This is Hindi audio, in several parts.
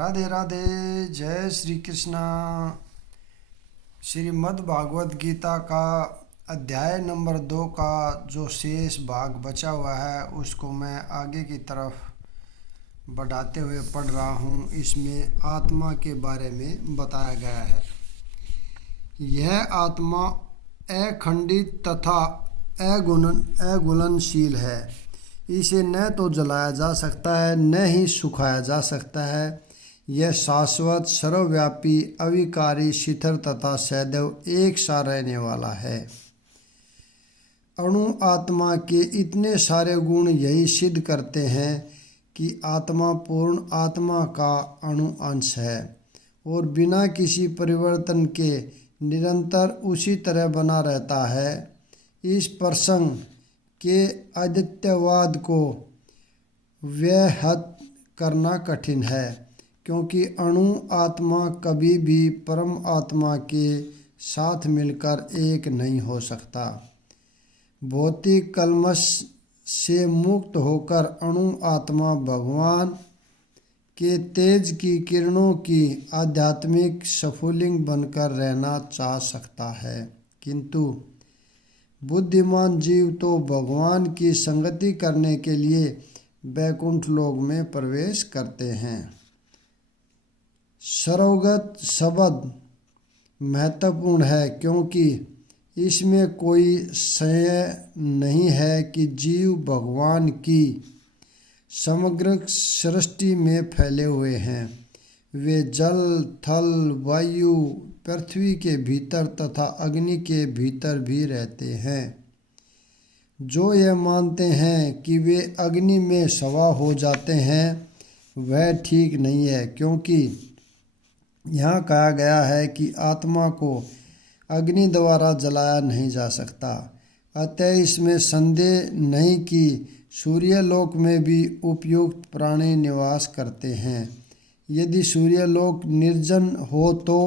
राधे राधे। जय श्री कृष्णा। श्रीमद् भागवत गीता का अध्याय नंबर 2 का जो शेष भाग बचा हुआ है उसको मैं आगे की तरफ बढ़ाते हुए पढ़ रहा हूँ। इसमें आत्मा के बारे में बताया गया है। यह आत्मा अखंडित तथा अघुलनशील है। इसे न तो जलाया जा सकता है न ही सुखाया जा सकता है। यह शाश्वत, सर्वव्यापी, अविकारी, शिथिल तथा सदैव एक सा रहने वाला है। अणु आत्मा के इतने सारे गुण यही सिद्ध करते हैं कि आत्मा पूर्ण आत्मा का अणु अंश है और बिना किसी परिवर्तन के निरंतर उसी तरह बना रहता है। इस प्रसंग के अद्वैतवाद को व्याहत करना कठिन है, क्योंकि अणु आत्मा कभी भी परम आत्मा के साथ मिलकर एक नहीं हो सकता। भौतिक कल्मश से मुक्त होकर अणु आत्मा भगवान के तेज की किरणों की आध्यात्मिक स्फुलिंग बनकर रहना चाह सकता है, किंतु बुद्धिमान जीव तो भगवान की संगति करने के लिए वैकुंठ लोक में प्रवेश करते हैं। सर्वगत शब्द महत्वपूर्ण है, क्योंकि इसमें कोई संशय नहीं है कि जीव भगवान की समग्र सृष्टि में फैले हुए हैं। वे जल, थल, वायु, पृथ्वी के भीतर तथा अग्नि के भीतर भी रहते हैं। जो यह मानते हैं कि वे अग्नि में सवा हो जाते हैं वह ठीक नहीं है, क्योंकि यहाँ कहा गया है कि आत्मा को अग्नि द्वारा जलाया नहीं जा सकता। अतः इसमें संदेह नहीं कि सूर्यलोक में भी उपयुक्त प्राणी निवास करते हैं। यदि सूर्यलोक निर्जन हो तो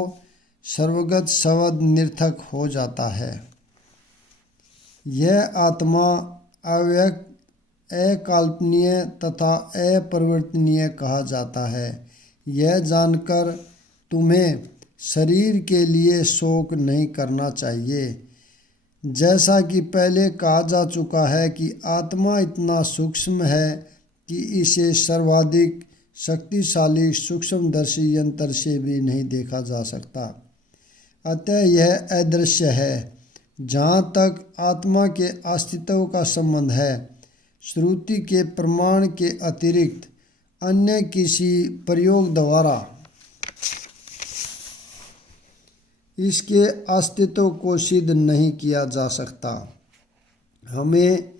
सर्वगत शब्द निर्थक हो जाता है। यह आत्मा अव्यक्त, अकल्पनीय तथा अपरिवर्तनीय कहा जाता है। यह जानकर तुम्हें शरीर के लिए शोक नहीं करना चाहिए। जैसा कि पहले कहा जा चुका है कि आत्मा इतना सूक्ष्म है कि इसे सर्वाधिक शक्तिशाली सूक्ष्मदर्शी यंत्र से भी नहीं देखा जा सकता। अतः यह अदृश्य है। जहाँ तक आत्मा के अस्तित्व का संबंध है, श्रुति के प्रमाण के अतिरिक्त अन्य किसी प्रयोग द्वारा इसके अस्तित्व को सिद्ध नहीं किया जा सकता। हमें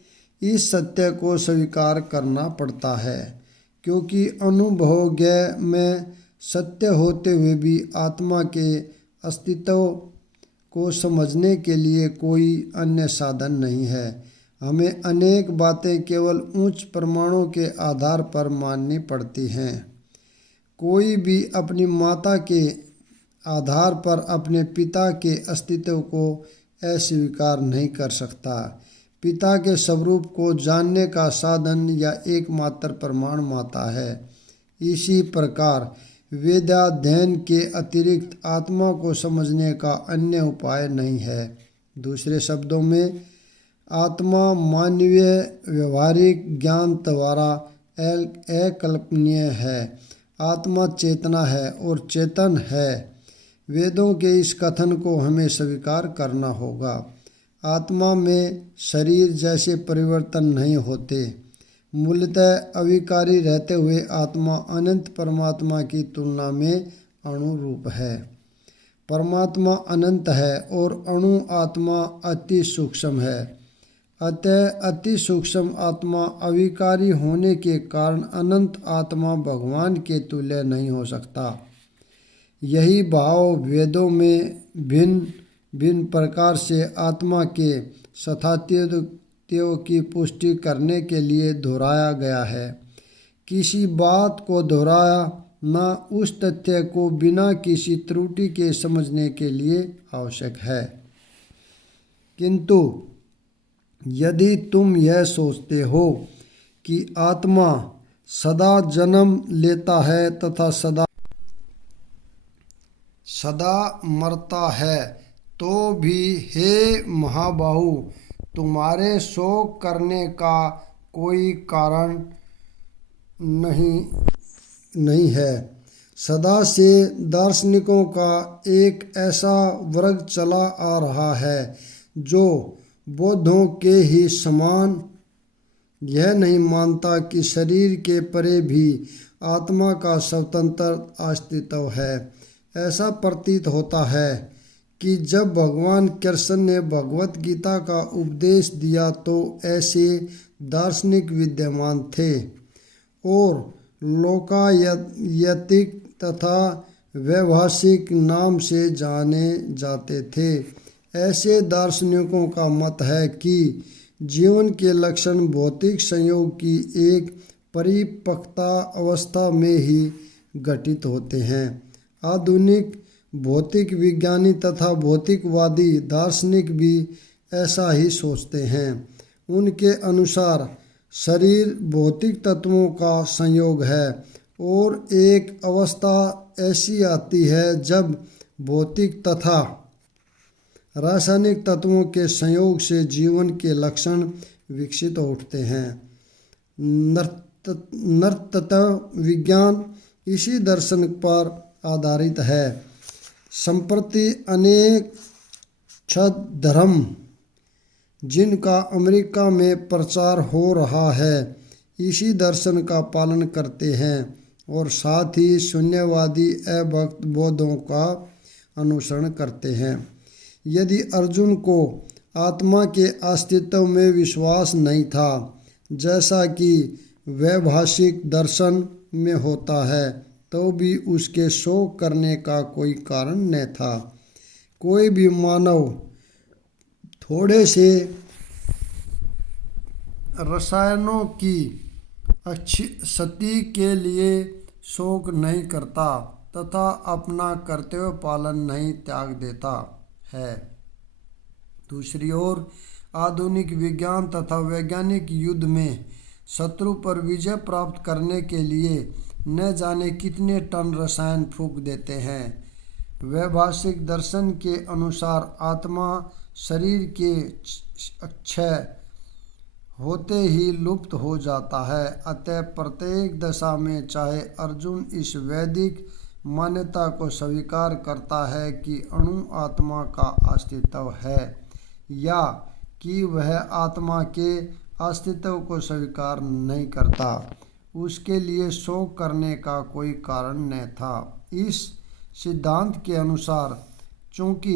इस सत्य को स्वीकार करना पड़ता है, क्योंकि अनुभवज्ञ में सत्य होते हुए भी आत्मा के अस्तित्व को समझने के लिए कोई अन्य साधन नहीं है। हमें अनेक बातें केवल उच्च प्रमाणों के आधार पर माननी पड़ती हैं। कोई भी अपनी माता के आधार पर अपने पिता के अस्तित्व को अस्वीकार नहीं कर सकता। पिता के स्वरूप को जानने का साधन या एकमात्र प्रमाण माता है। इसी प्रकार वेदाध्ययन के अतिरिक्त आत्मा को समझने का अन्य उपाय नहीं है। दूसरे शब्दों में, आत्मा मानवीय व्यवहारिक ज्ञान द्वारा अकल्पनीय है। आत्मा चेतना है और चेतन है। वेदों के इस कथन को हमें स्वीकार करना होगा। आत्मा में शरीर जैसे परिवर्तन नहीं होते। मूलतः अविकारी रहते हुए आत्मा अनंत परमात्मा की तुलना में अणुरूप है। परमात्मा अनंत है और अणु आत्मा अति सूक्ष्म है। अतः अति सूक्ष्म आत्मा अविकारी होने के कारण अनंत आत्मा भगवान के तुल्य नहीं हो सकता। यही भाव वेदों में भिन्न भिन्न प्रकार से आत्मा के सत्यास्तित्व की पुष्टि करने के लिए दोहराया गया है। किसी बात को दोहराना उस तथ्य को बिना किसी त्रुटि के समझने के लिए आवश्यक है। किंतु यदि तुम यह सोचते हो कि आत्मा सदा जन्म लेता है तथा सदा सदा मरता है, तो भी हे महाबाहु तुम्हारे शोक करने का कोई कारण नहीं है। सदा से दार्शनिकों का एक ऐसा वर्ग चला आ रहा है जो बौद्धों के ही समान यह नहीं मानता कि शरीर के परे भी आत्मा का स्वतंत्र अस्तित्व है। ऐसा प्रतीत होता है कि जब भगवान कृष्ण ने भगवत गीता का उपदेश दिया तो ऐसे दार्शनिक विद्यमान थे और लोकायतिक तथा वैभाषिक नाम से जाने जाते थे। ऐसे दार्शनिकों का मत है कि जीवन के लक्षण भौतिक संयोग की एक परिपक्वता अवस्था में ही घटित होते हैं। आधुनिक भौतिक विज्ञानी तथा भौतिकवादी दार्शनिक भी ऐसा ही सोचते हैं। उनके अनुसार शरीर भौतिक तत्वों का संयोग है और एक अवस्था ऐसी आती है जब भौतिक तथा रासायनिक तत्वों के संयोग से जीवन के लक्षण विकसित उठते हैं। नरतत्व विज्ञान इसी दर्शन पर आधारित है। संप्रति अनेक छद धर्म जिनका अमेरिका में प्रचार हो रहा है इसी दर्शन का पालन करते हैं और साथ ही शून्यवादी अभक्त बौद्धों का अनुसरण करते हैं। यदि अर्जुन को आत्मा के अस्तित्व में विश्वास नहीं था जैसा कि वैभाषिक दर्शन में होता है तो भी उसके शोक करने का कोई कारण न था। कोई भी मानव थोड़े से रसायनों की क्षति के लिए शोक नहीं करता तथा अपना कर्तव्य पालन नहीं त्याग देता है। दूसरी ओर आधुनिक विज्ञान तथा वैज्ञानिक युद्ध में शत्रु पर विजय प्राप्त करने के लिए न जाने कितने टन रसायन फूंक देते हैं। वैभाषिक दर्शन के अनुसार आत्मा शरीर के क्षय होते ही लुप्त हो जाता है। अतः प्रत्येक दशा में चाहे अर्जुन इस वैदिक मान्यता को स्वीकार करता है कि अणु आत्मा का अस्तित्व है या कि वह आत्मा के अस्तित्व को स्वीकार नहीं करता, उसके लिए शोक करने का कोई कारण न था। इस सिद्धांत के अनुसार चूंकि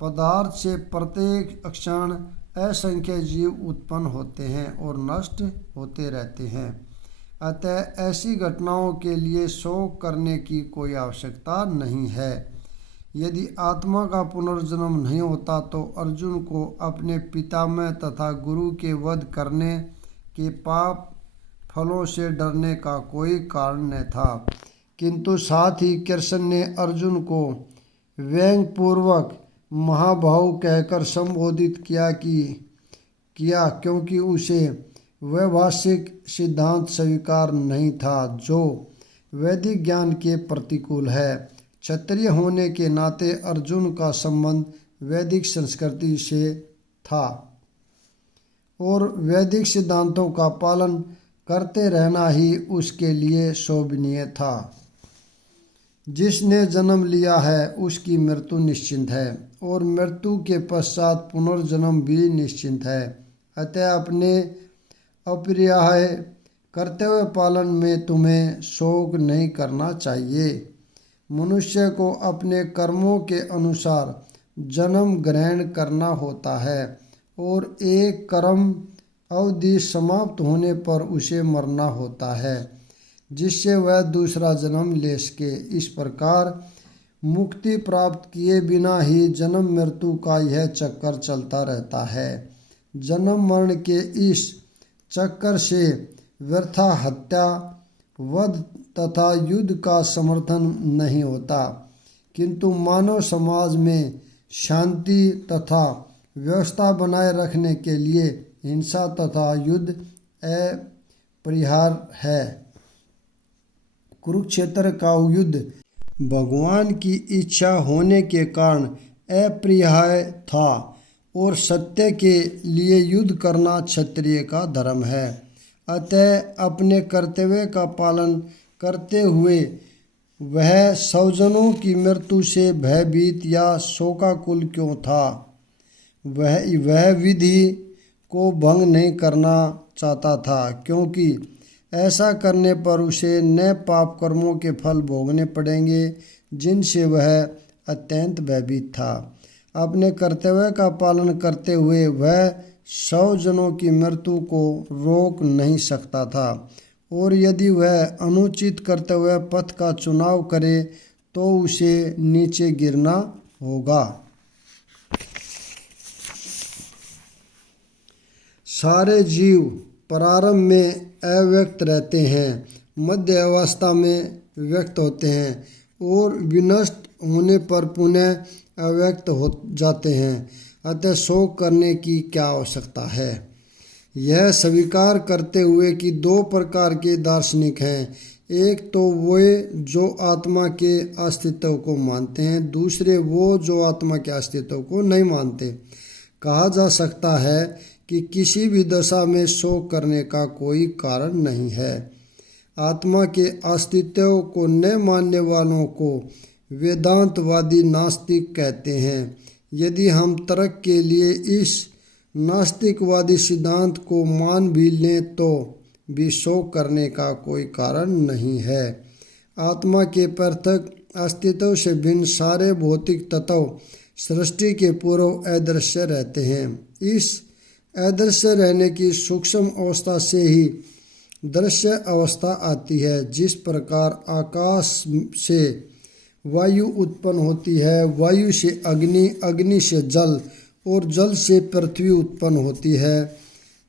पदार्थ से प्रत्येक क्षण असंख्य जीव उत्पन्न होते हैं और नष्ट होते रहते हैं, अतः ऐसी घटनाओं के लिए शोक करने की कोई आवश्यकता नहीं है। यदि आत्मा का पुनर्जन्म नहीं होता तो अर्जुन को अपने पितामह तथा गुरु के वध करने के पाप फलों से डरने का कोई कारण न था। किंतु साथ ही कृष्ण ने अर्जुन को व्यंग्यपूर्वक महाबाहु कहकर संबोधित किया क्योंकि उसे वैभाषिक सिद्धांत स्वीकार नहीं था जो वैदिक ज्ञान के प्रतिकूल है। क्षत्रिय होने के नाते अर्जुन का संबंध वैदिक संस्कृति से था और वैदिक सिद्धांतों का पालन करते रहना ही उसके लिए शोभनीय था। जिसने जन्म लिया है उसकी मृत्यु निश्चिंत है और मृत्यु के पश्चात पुनर्जन्म भी निश्चिंत है। अतः अपने अपरिहार्य कर्तव्य पालन में तुम्हें शोक नहीं करना चाहिए। मनुष्य को अपने कर्मों के अनुसार जन्म ग्रहण करना होता है और एक कर्म अवधि समाप्त होने पर उसे मरना होता है जिससे वह दूसरा जन्म ले सके। इस प्रकार मुक्ति प्राप्त किए बिना ही जन्म मृत्यु का यह चक्कर चलता रहता है। जन्म मरण के इस चक्कर से व्यर्था हत्या, वध तथा युद्ध का समर्थन नहीं होता, किंतु मानव समाज में शांति तथा व्यवस्था बनाए रखने के लिए हिंसा तथा युद्ध अपरिहार्य है। कुरुक्षेत्र का युद्ध भगवान की इच्छा होने के कारण अप्रिय था और सत्य के लिए युद्ध करना क्षत्रिय का धर्म है। अतः अपने कर्तव्य का पालन करते हुए वह स्वजनों की मृत्यु से भयभीत या शोकाकुल क्यों था? वह विधि को भंग नहीं करना चाहता था, क्योंकि ऐसा करने पर उसे नए पाप कर्मों के फल भोगने पड़ेंगे जिनसे वह अत्यंत भयभीत था। अपने कर्तव्य का पालन करते हुए वह 100 जनों की मृत्यु को रोक नहीं सकता था, और यदि वह अनुचित कर्तव्य पथ का चुनाव करे तो उसे नीचे गिरना होगा। सारे जीव प्रारंभ में अव्यक्त रहते हैं, मध्य अवस्था में व्यक्त होते हैं और विनष्ट होने पर पुनः अव्यक्त हो जाते हैं। अतः शोक करने की क्या आवश्यकता है? यह स्वीकार करते हुए कि 2 प्रकार के दार्शनिक हैं, एक तो वे जो आत्मा के अस्तित्व को मानते हैं, दूसरे वो जो आत्मा के अस्तित्व को नहीं मानते। कहा जा सकता है कि किसी भी दशा में शोक करने का कोई कारण नहीं है। आत्मा के अस्तित्व को न मानने वालों को वेदांतवादी नास्तिक कहते हैं। यदि हम तर्क के लिए इस नास्तिकवादी सिद्धांत को मान भी लें तो भी शोक करने का कोई कारण नहीं है। आत्मा के पृथक अस्तित्व से भिन्न सारे भौतिक तत्व सृष्टि के पूर्व अदृश्य रहते हैं। इस अदृश्य रहने की सूक्ष्म अवस्था से ही दृश्य अवस्था आती है। जिस प्रकार आकाश से वायु उत्पन्न होती है, वायु से अग्नि, अग्नि से जल और जल से पृथ्वी उत्पन्न होती है,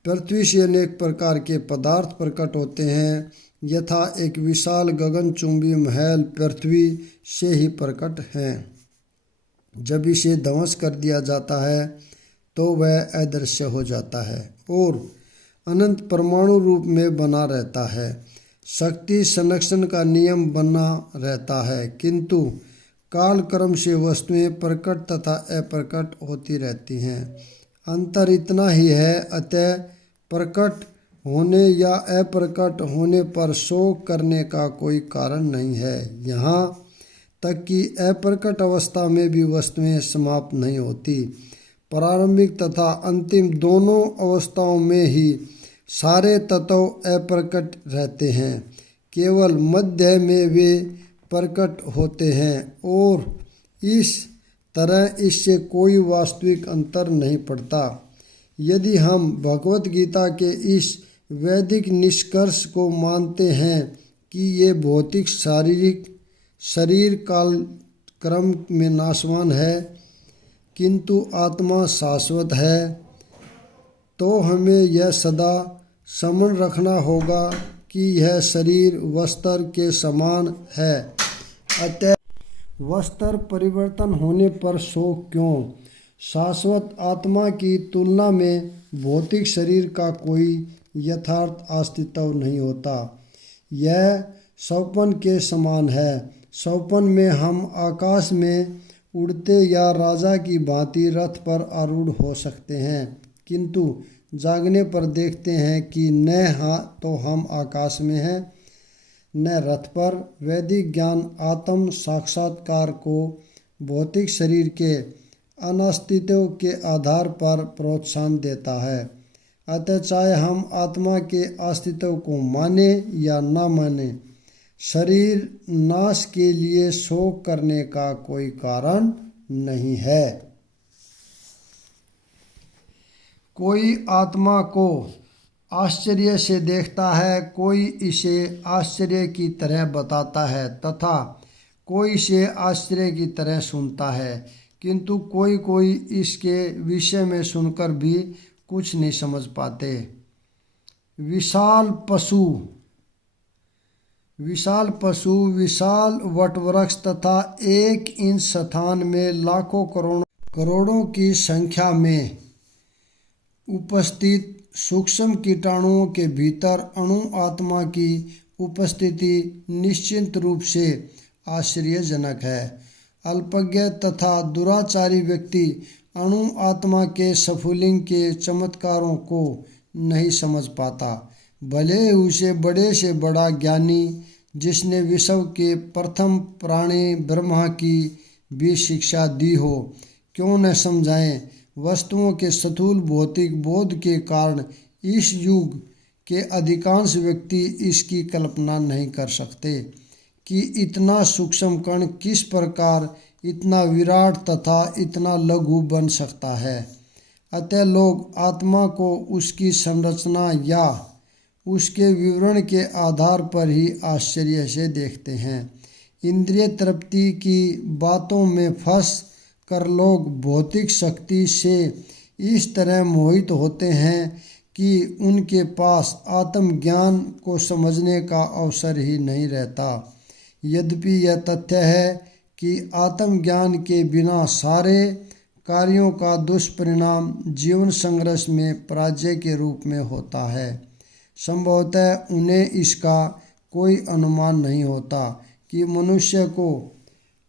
पृथ्वी से अनेक प्रकार के पदार्थ प्रकट होते हैं, यथा एक विशाल गगनचुंबी महल पृथ्वी से ही प्रकट हैं। जब इसे ध्वंस कर दिया जाता है तो वह अदृश्य हो जाता है और अनंत परमाणु रूप में बना रहता है। शक्ति संरक्षण का नियम बना रहता है, किंतु कालक्रम से वस्तुएं प्रकट तथा अप्रकट होती रहती हैं। अंतर इतना ही है। अतः प्रकट होने या अप्रकट होने पर शोक करने का कोई कारण नहीं है। यहाँ तक कि अप्रकट अवस्था में भी वस्तुएं समाप्त नहीं होती। प्रारंभिक तथा अंतिम दोनों अवस्थाओं में ही सारे तत्व अप्रकट रहते हैं, केवल मध्य में वे प्रकट होते हैं और इस तरह इससे कोई वास्तविक अंतर नहीं पड़ता। यदि हम भगवत गीता के इस वैदिक निष्कर्ष को मानते हैं कि ये भौतिक शारीरिक शरीर काल क्रम में नाशवान है किंतु आत्मा शाश्वत है, तो हमें यह सदा स्मरण रखना होगा कि यह शरीर वस्त्र के समान है। अतः वस्त्र परिवर्तन होने पर शोक क्यों? शाश्वत आत्मा की तुलना में भौतिक शरीर का कोई यथार्थ अस्तित्व नहीं होता। यह स्वप्न के समान है। स्वप्न में हम आकाश में उड़ते या राजा की भांति रथ पर आरूढ़ हो सकते हैं, किंतु जागने पर देखते हैं कि न तो हम आकाश में हैं न रथ पर। वैदिक ज्ञान आत्म साक्षात्कार को भौतिक शरीर के अनस्तित्व के आधार पर प्रोत्साहन देता है। अतः चाहे हम आत्मा के अस्तित्व को माने या न माने, शरीर नाश के लिए शोक करने का कोई कारण नहीं है। कोई आत्मा को आश्चर्य से देखता है, कोई इसे आश्चर्य की तरह बताता है तथा कोई इसे आश्चर्य की तरह सुनता है, किंतु कोई इसके विषय में सुनकर भी कुछ नहीं समझ पाते। विशाल पशु, विशाल वटवृक्ष तथा 1 इंच स्थान में लाखों करोड़ों की संख्या में उपस्थित सूक्ष्म कीटाणुओं के भीतर अणु आत्मा की उपस्थिति निश्चित रूप से आश्चर्यजनक है। अल्पज्ञ तथा दुराचारी व्यक्ति अणु आत्मा के स्फुलिंग के चमत्कारों को नहीं समझ पाता, भले ही उसे बड़े से बड़ा ज्ञानी जिसने विश्व के प्रथम प्राणी ब्रह्मा की भी शिक्षा दी हो क्यों न समझाएं। वस्तुओं के स्थूल भौतिक बोध के कारण इस युग के अधिकांश व्यक्ति इसकी कल्पना नहीं कर सकते कि इतना सूक्ष्म कण किस प्रकार इतना विराट तथा इतना लघु बन सकता है। अतः लोग आत्मा को उसकी संरचना या उसके विवरण के आधार पर ही आश्चर्य से देखते हैं। इंद्रिय तृप्ति की बातों में फंस कर लोग भौतिक शक्ति से इस तरह मोहित होते हैं कि उनके पास आत्मज्ञान को समझने का अवसर ही नहीं रहता। यद्यपि यह तथ्य है कि आत्मज्ञान के बिना सारे कार्यों का दुष्परिणाम जीवन संघर्ष में पराजय के रूप में होता है। संभवतः उन्हें इसका कोई अनुमान नहीं होता कि मनुष्य को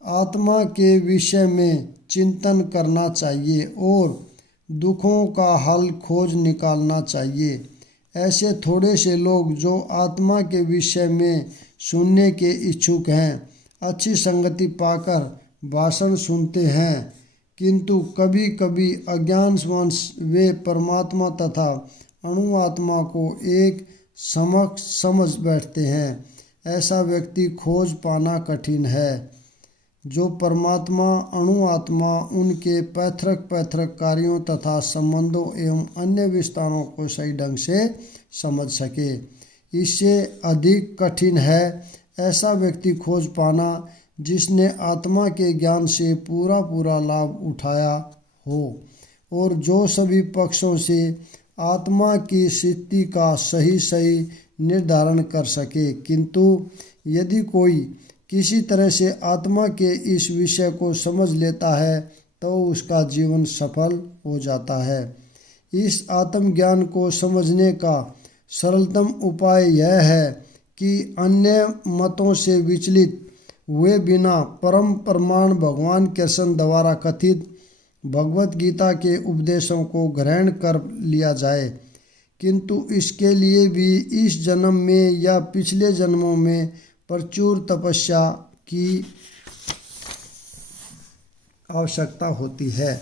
आत्मा के विषय में चिंतन करना चाहिए और दुखों का हल खोज निकालना चाहिए। ऐसे थोड़े से लोग जो आत्मा के विषय में सुनने के इच्छुक हैं, अच्छी संगति पाकर भाषण सुनते हैं, किंतु कभी कभी अज्ञानवश वे परमात्मा तथा अणु आत्मा को एक समझ बैठते हैं। ऐसा व्यक्ति खोज पाना कठिन है जो परमात्मा अणु आत्मा उनके पैतृक कार्यों तथा संबंधों एवं अन्य विस्तारों को सही ढंग से समझ सके। इससे अधिक कठिन है ऐसा व्यक्ति खोज पाना जिसने आत्मा के ज्ञान से पूरा लाभ उठाया हो और जो सभी पक्षों से आत्मा की स्थिति का सही निर्धारण कर सके। किंतु यदि कोई किसी तरह से आत्मा के इस विषय को समझ लेता है तो उसका जीवन सफल हो जाता है। इस आत्मज्ञान को समझने का सरलतम उपाय यह है कि अन्य मतों से विचलित हुए बिना परम प्रमाण भगवान कृष्ण द्वारा कथित भगवत गीता के उपदेशों को ग्रहण कर लिया जाए। किंतु इसके लिए भी इस जन्म में या पिछले जन्मों में प्रचुर तपस्या की आवश्यकता होती है,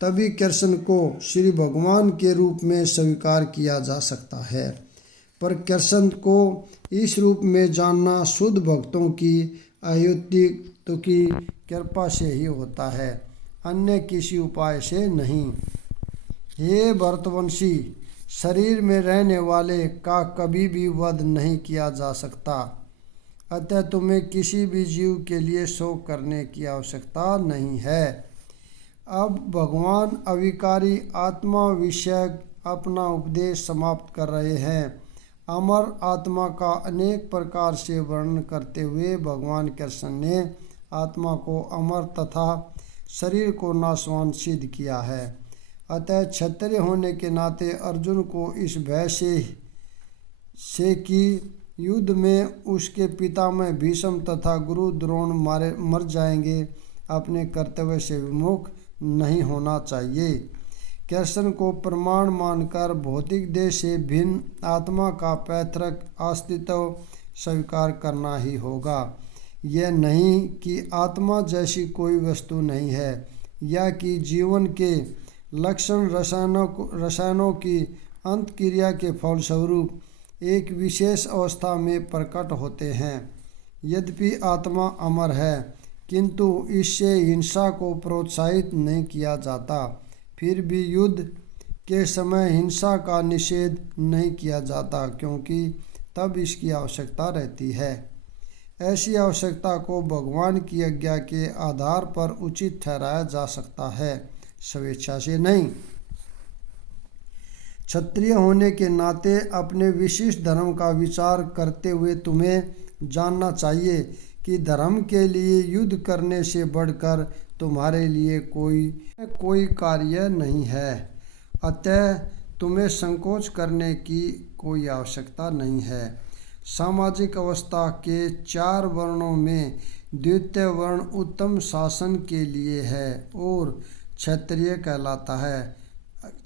तभी कृष्ण को श्री भगवान के रूप में स्वीकार किया जा सकता है। पर कृष्ण को इस रूप में जानना शुद्ध भक्तों की अयुक्ति की कृपा से ही होता है, अन्य किसी उपाय से नहीं। हे भरतवंशी, शरीर में रहने वाले का कभी भी वध नहीं किया जा सकता, अतः तुम्हें किसी भी जीव के लिए शोक करने की आवश्यकता नहीं है। अब भगवान अविकारी आत्मा विषयक अपना उपदेश समाप्त कर रहे हैं। अमर आत्मा का अनेक प्रकार से वर्णन करते हुए भगवान कृष्ण ने आत्मा को अमर तथा शरीर को नाशवान सिद्ध किया है। अतः क्षत्रिय होने के नाते अर्जुन को इस भय से कि युद्ध में उसके पितामह भीष्म तथा गुरु द्रोण मर जाएंगे, अपने कर्तव्य से विमुख नहीं होना चाहिए। कृष्ण को प्रमाण मानकर भौतिक देह से भिन्न आत्मा का पैतृक अस्तित्व स्वीकार करना ही होगा। यह नहीं कि आत्मा जैसी कोई वस्तु नहीं है या कि जीवन के लक्षण रसायनों की अंतक्रिया के फलस्वरूप एक विशेष अवस्था में प्रकट होते हैं। यद्यपि आत्मा अमर है, किंतु इससे हिंसा को प्रोत्साहित नहीं किया जाता। फिर भी युद्ध के समय हिंसा का निषेध नहीं किया जाता, क्योंकि तब इसकी आवश्यकता रहती है। ऐसी आवश्यकता को भगवान की आज्ञा के आधार पर उचित ठहराया जा सकता है, स्वेच्छा से नहीं। क्षत्रिय होने के नाते अपने विशिष्ट धर्म का विचार करते हुए तुम्हें जानना चाहिए कि धर्म के लिए युद्ध करने से बढ़कर तुम्हारे लिए कोई कार्य नहीं है। अतः तुम्हें संकोच करने की कोई आवश्यकता नहीं है। सामाजिक अवस्था के 4 वर्णों में द्वितीय वर्ण उत्तम शासन के लिए है और क्षत्रिय कहलाता है।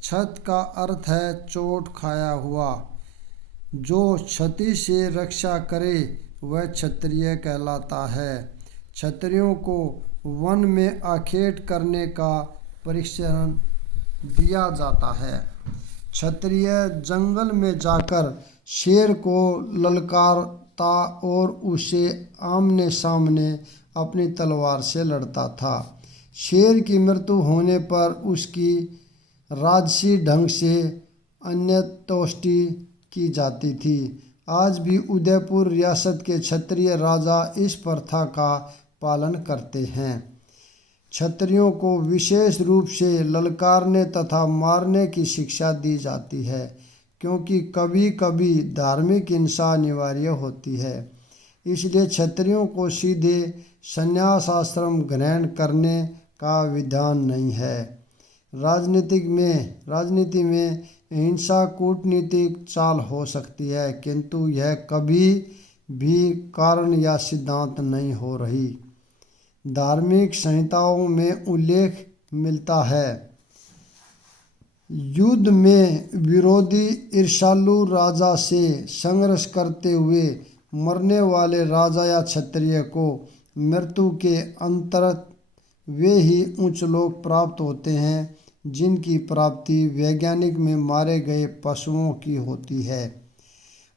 क्षत का अर्थ है चोट खाया हुआ। जो क्षति से रक्षा करे वह क्षत्रिय कहलाता है। क्षत्रियों को वन में आखेट करने का प्रशिक्षण दिया जाता है। क्षत्रिय जंगल में जाकर शेर को ललकारता और उसे आमने सामने अपनी तलवार से लड़ता था। शेर की मृत्यु होने पर उसकी राजसी ढंग से अन्त्येष्टि की जाती थी। आज भी उदयपुर रियासत के क्षत्रिय राजा इस प्रथा का पालन करते हैं। क्षत्रियों को विशेष रूप से ललकारने तथा मारने की शिक्षा दी जाती है, क्योंकि कभी कभी धार्मिक हिंसा अनिवार्य होती है। इसलिए क्षत्रियों को सीधे संन्यास आश्रम ग्रहण करने का विधान नहीं है। राजनीति में हिंसा कूटनीतिक चाल हो सकती है, किंतु यह कभी भी कारण या सिद्धांत नहीं हो रही। धार्मिक संहिताओं में उल्लेख मिलता है, युद्ध में विरोधी ईर्ष्यालु राजा से संघर्ष करते हुए मरने वाले राजा या क्षत्रिय को मृत्यु के अंतर्गत वे ही उच्च लोक प्राप्त होते हैं जिनकी प्राप्ति वैज्ञानिक में मारे गए पशुओं की होती है।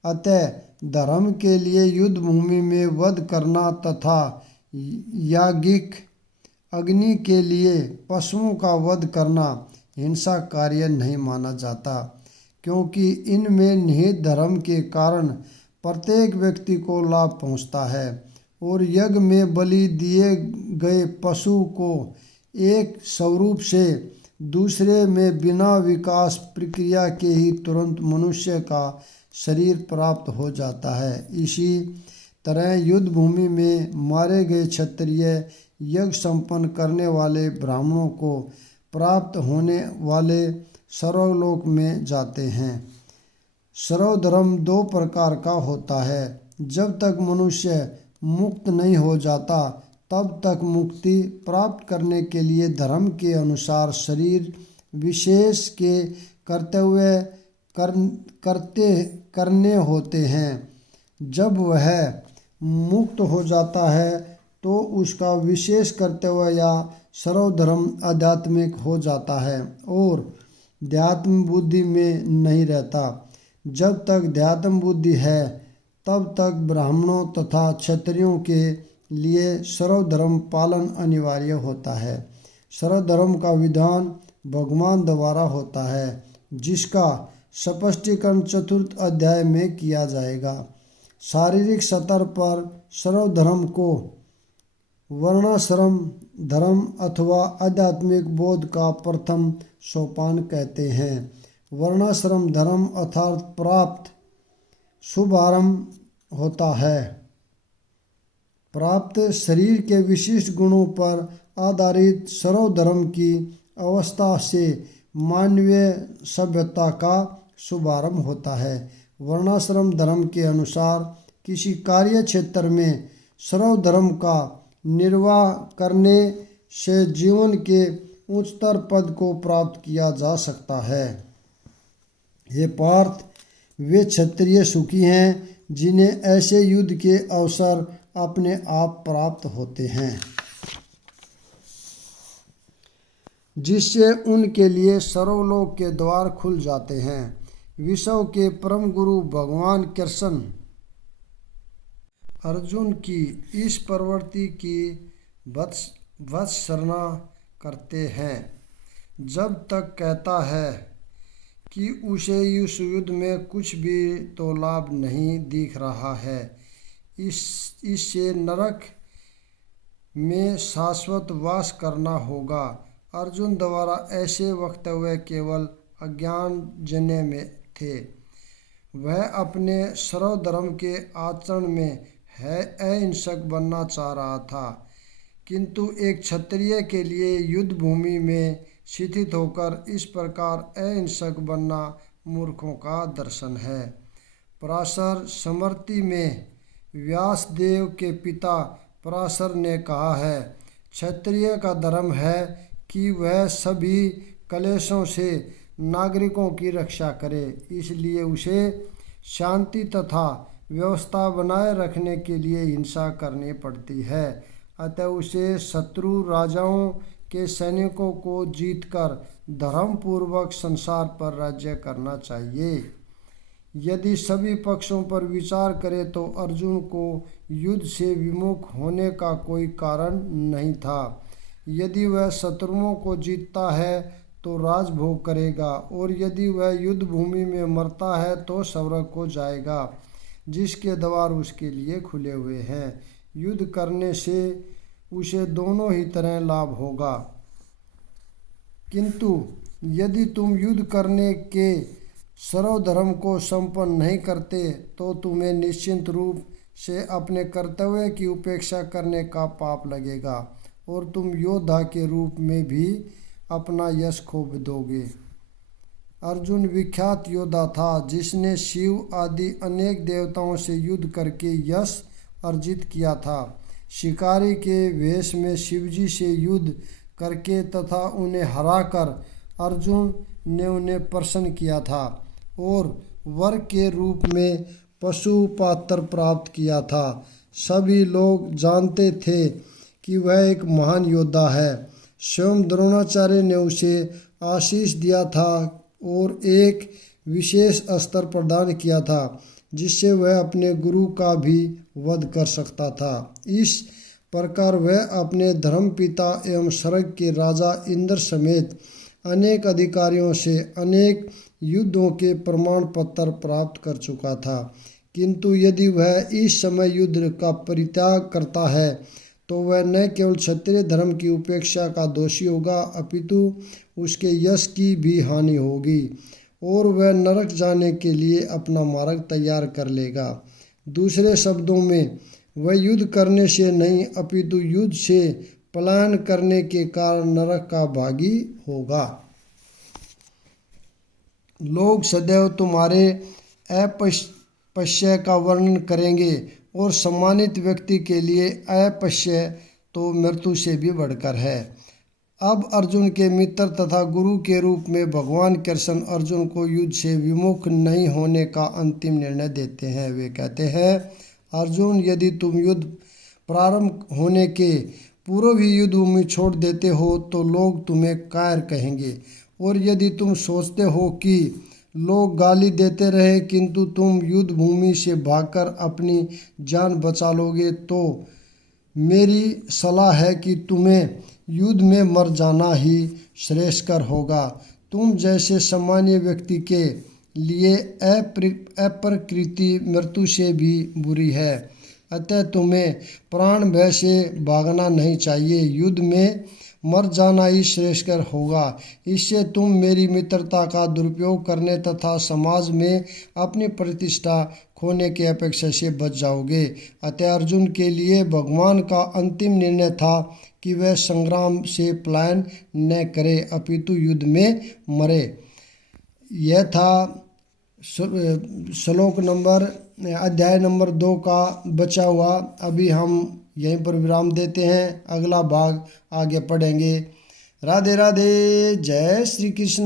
अतः धर्म के लिए युद्ध भूमि में वध करना तथा याज्ञिक अग्नि के लिए पशुओं का वध करना हिंसा कार्य नहीं माना जाता, क्योंकि इनमें निहित धर्म के कारण प्रत्येक व्यक्ति को लाभ पहुंचता है और यज्ञ में बलि दिए गए पशु को एक स्वरूप से दूसरे में बिना विकास प्रक्रिया के ही तुरंत मनुष्य का शरीर प्राप्त हो जाता है। इसी तरह युद्ध भूमि में मारे गए क्षत्रिय यज्ञ संपन्न करने वाले ब्राह्मणों को प्राप्त होने वाले सर्वलोक में जाते हैं। सर्वधर्म दो प्रकार का होता है। जब तक मनुष्य मुक्त नहीं हो जाता तब तक मुक्ति प्राप्त करने के लिए धर्म के अनुसार शरीर विशेष के कर्तव्य करने होते हैं। जब वह मुक्त हो जाता है तो उसका विशेष कर्तव्य या सर्वधर्म आध्यात्मिक हो जाता है और ध्यात्म बुद्धि में नहीं रहता। जब तक ध्यात्म बुद्धि है तब तक ब्राह्मणों तथा क्षत्रियों के लिए सर्वधर्म पालन अनिवार्य होता है। सर्वधर्म का विधान भगवान द्वारा होता है, जिसका स्पष्टीकरण चतुर्थ अध्याय में किया जाएगा। शारीरिक स्तर पर सर्वधर्म को वर्णाश्रम धर्म अथवा आध्यात्मिक बोध का प्रथम सोपान कहते हैं। वर्णाश्रम धर्म अर्थात प्राप्त शुभारंभ होता है। प्राप्त शरीर के विशिष्ट गुणों पर आधारित सर्वधर्म की अवस्था से मानवीय सभ्यता का शुभारंभ होता है। वर्णाश्रम धर्म के अनुसार किसी कार्य क्षेत्र में सर्वधर्म का निर्वाह करने से जीवन के उच्चतर पद को प्राप्त किया जा सकता है। हे पार्थ, वे क्षत्रिय सुखी हैं जिन्हें ऐसे युद्ध के अवसर अपने आप प्राप्त होते हैं, जिससे उनके लिए सर्वलोक के द्वार खुल जाते हैं। विश्व के परम गुरु भगवान कृष्ण अर्जुन की इस प्रवृत्ति की भर्त्सना करते हैं जब तक कहता है कि उसे इस युद्ध में कुछ भी तो लाभ नहीं दिख रहा है। इससे नरक में शाश्वत वास करना होगा। अर्जुन द्वारा ऐसे वक्तव्य केवल अज्ञानजन्य में थे। वह अपने सर्वधर्म के आचरण में अहिंसक बनना चाह रहा था, किंतु एक क्षत्रिय के लिए युद्ध भूमि में स्थित होकर इस प्रकार अहिंसक बनना मूर्खों का दर्शन है। पराशर स्मृति में व्यासदेव के पिता पराशर ने कहा है, क्षत्रिय का धर्म है कि वह सभी क्लेशों से नागरिकों की रक्षा करे, इसलिए उसे शांति तथा व्यवस्था बनाए रखने के लिए हिंसा करनी पड़ती है। अतः उसे शत्रु राजाओं के सैनिकों को जीतकर धर्मपूर्वक संसार पर राज्य करना चाहिए। यदि सभी पक्षों पर विचार करें तो अर्जुन को युद्ध से विमुख होने का कोई कारण नहीं था। यदि वह शत्रुओं को जीतता है तो राजभोग करेगा, और यदि वह युद्ध भूमि में मरता है तो स्वर्ग को जाएगा, जिसके द्वार उसके लिए खुले हुए हैं। युद्ध करने से उसे दोनों ही तरह लाभ होगा। किंतु यदि तुम युद्ध करने के सर्वधर्म को संपन्न नहीं करते तो तुम्हें निश्चित रूप से अपने कर्तव्य की उपेक्षा करने का पाप लगेगा, और तुम योद्धा के रूप में भी अपना यश खो दोगे। अर्जुन विख्यात योद्धा था, जिसने शिव आदि अनेक देवताओं से युद्ध करके यश अर्जित किया था। शिकारी के वेश में शिवजी से युद्ध करके तथा उन्हें हराकर अर्जुन ने उन्हें प्रसन्न किया था, और वर के रूप में पशु पात्र प्राप्त किया था। सभी लोग जानते थे कि वह एक महान योद्धा है। स्वयं द्रोणाचार्य ने उसे आशीष दिया था और एक विशेष अस्त्र प्रदान किया था, जिससे वह अपने गुरु का भी वध कर सकता था। इस प्रकार वह अपने धर्मपिता एवं स्वर्ग के राजा इंद्र समेत अनेक अधिकारियों से अनेक युद्धों के प्रमाण पत्र प्राप्त कर चुका था। किंतु यदि वह इस समय युद्ध का परित्याग करता है तो वह न केवल क्षत्रिय धर्म की उपेक्षा का दोषी होगा, अपितु उसके यश की भी हानि होगी, और वह नरक जाने के लिए अपना मार्ग तैयार कर लेगा। दूसरे शब्दों में, वह युद्ध करने से नहीं अपितु युद्ध से पलायन करने के कारण नरक का भागी होगा। लोग सदैव तुम्हारे अपश्य का वर्णन करेंगे, और सम्मानित व्यक्ति के लिए अपश्य तो मृत्यु से भी बढ़कर है। अब अर्जुन के मित्र तथा गुरु के रूप में भगवान कृष्ण अर्जुन को युद्ध से विमुख नहीं होने का अंतिम निर्णय देते हैं। वे कहते हैं, अर्जुन, यदि तुम युद्ध प्रारंभ होने के पूर्व ही युद्ध भूमि छोड़ देते हो तो लोग तुम्हें कायर कहेंगे, और यदि तुम सोचते हो कि लोग गाली देते रहे किंतु तुम युद्ध भूमि से भागकर अपनी जान बचा लोगे, तो मेरी सलाह है कि तुम्हें युद्ध में मर जाना ही श्रेयस्कर होगा। तुम जैसे सामान्य व्यक्ति के लिए अप्रकृति मृत्यु से भी बुरी है, अतः तुम्हें प्राण भय से भागना नहीं चाहिए। युद्ध में मर जाना ही श्रेयस्कर होगा। इससे तुम मेरी मित्रता का दुरुपयोग करने तथा समाज में अपनी प्रतिष्ठा खोने की अपेक्षा से बच जाओगे। अतः अर्जुन के लिए भगवान का अंतिम निर्णय था कि वह संग्राम से पलायन न करे अपितु युद्ध में मरे। यह था श्लोक नंबर अध्याय नंबर 2 का बचा हुआ। अभी हम यहीं पर विराम देते हैं, अगला भाग आगे पढ़ेंगे। राधे राधे, जय श्री कृष्ण।